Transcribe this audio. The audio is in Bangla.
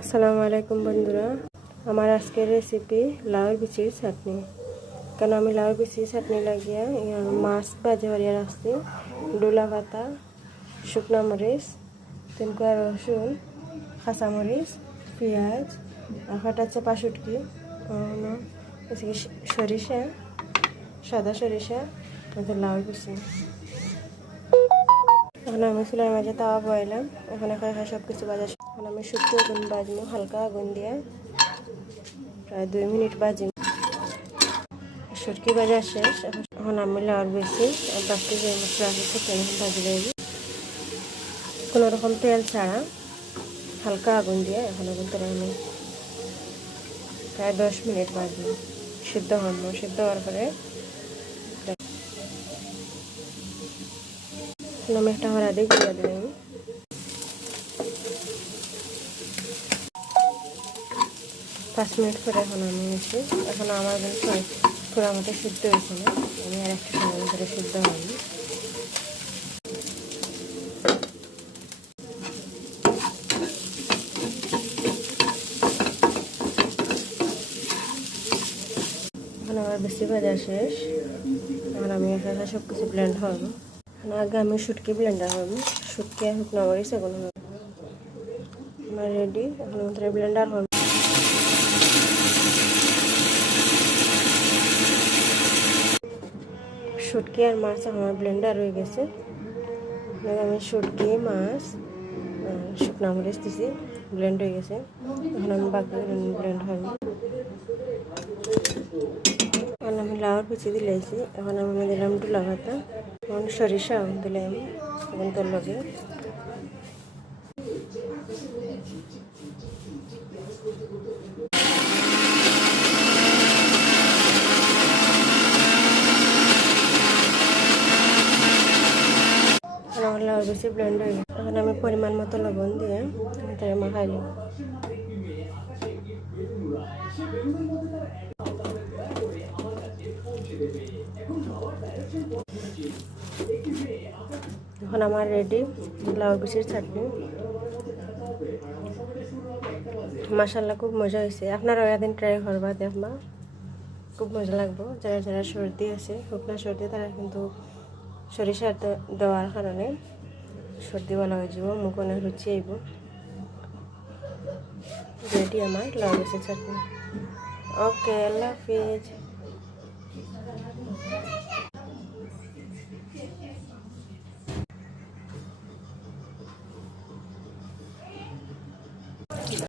আসসালামু আলাইকুম বন্ধুরা, আমার আজকের রেসিপি লাউর বিচির চাটনি। কেন আমি লাউর বিচির চাটনি লাগিয়ে মাছ ভাজি হরিয়া রাখছি, ডুলা পাতা, শুকনা মরিচ, 3 কোয়া রসুন, কাঁচামরিচ, পেঁয়াজ, একটা চাপা শুটকি, সরিষা, সাদা সরিষা, লাউর বিচি। এখন আমি চুলার মাঝে তাওয়া বয়ালাম, এখন একা সব কিছু ভাজা। এখন আমি শুকনো আগুন ভাজবো, হালকা আগুন দিয়ে প্রায় 2 মিনিট ভাজিব। শুটকি ভাজা শেষ। এখন আমি লাউর বিচি বাকি যে মশলা আছে সেখানে ভাজি দেব কোনো রকম তেল ছাড়া, হালকা আগুন দিয়ে। এখন আগুন করে আমি প্রায় 10 মিনিট ভাজবো, সিদ্ধ হবো। সিদ্ধ হওয়ার পরে আমি একটা হরাদি গুঁড়া দিলাম। 5 মিনিট পরে এখন আমি এসে, এখন আমার পুরো মতো সিদ্ধ হয়েছে না, আমি আর একটা সময় ধরে সিদ্ধ হয়নি। এখন আমার বেশি ভাজা শেষ। এখন আমি একা সব কিছু ব্লেন্ড হবো। আগে আমি শুটকি ব্লেন্ডার হবো, শুটকি আর শুকনো মরিচ এগুলো আমার রেডি। এখন আমাদের ব্লেন্ডার হবে। শুটকি আর মাছ আমার ব্লেন্ডার হয়ে গেছে। আমি শুটকি, মাছ, শুকনো মরিচ দিছি, ব্লেন্ড হয়ে গেছে। এখন আমি বাকি ব্লেন্ড হবে। এখন আমি লাউর বিচি দিলাইছি। এখন আমি দিলাম ডুলা পাতা, এখন সরিষাও দিলাম এখন তোর লগে। আমার লাউর বিচি ব্লেন্ড হয়ে গেছে। এখন আমি পরিমাণ মতো লবণ দিয়ে তাই মাখাইলাম। এখন আমার রেডি লাউর বিচির চাটনি। মাশাআল্লাহ, খুব মজা হয়েছে। আপনারাও একদিন ট্রাই করবা, দেখবা খুব মজা লাগবে। যারা যারা সর্দি আছে, শুকনা সর্দি, তারা কিন্তু সরিষা দেওয়ার কারণে সর্দি ভালো হয়ে যাব, মুখ অনেক রুচি আইব। রেডি আমার লাউ বিচির চাটনি। ওকে, আল্লাহ হাফিজ।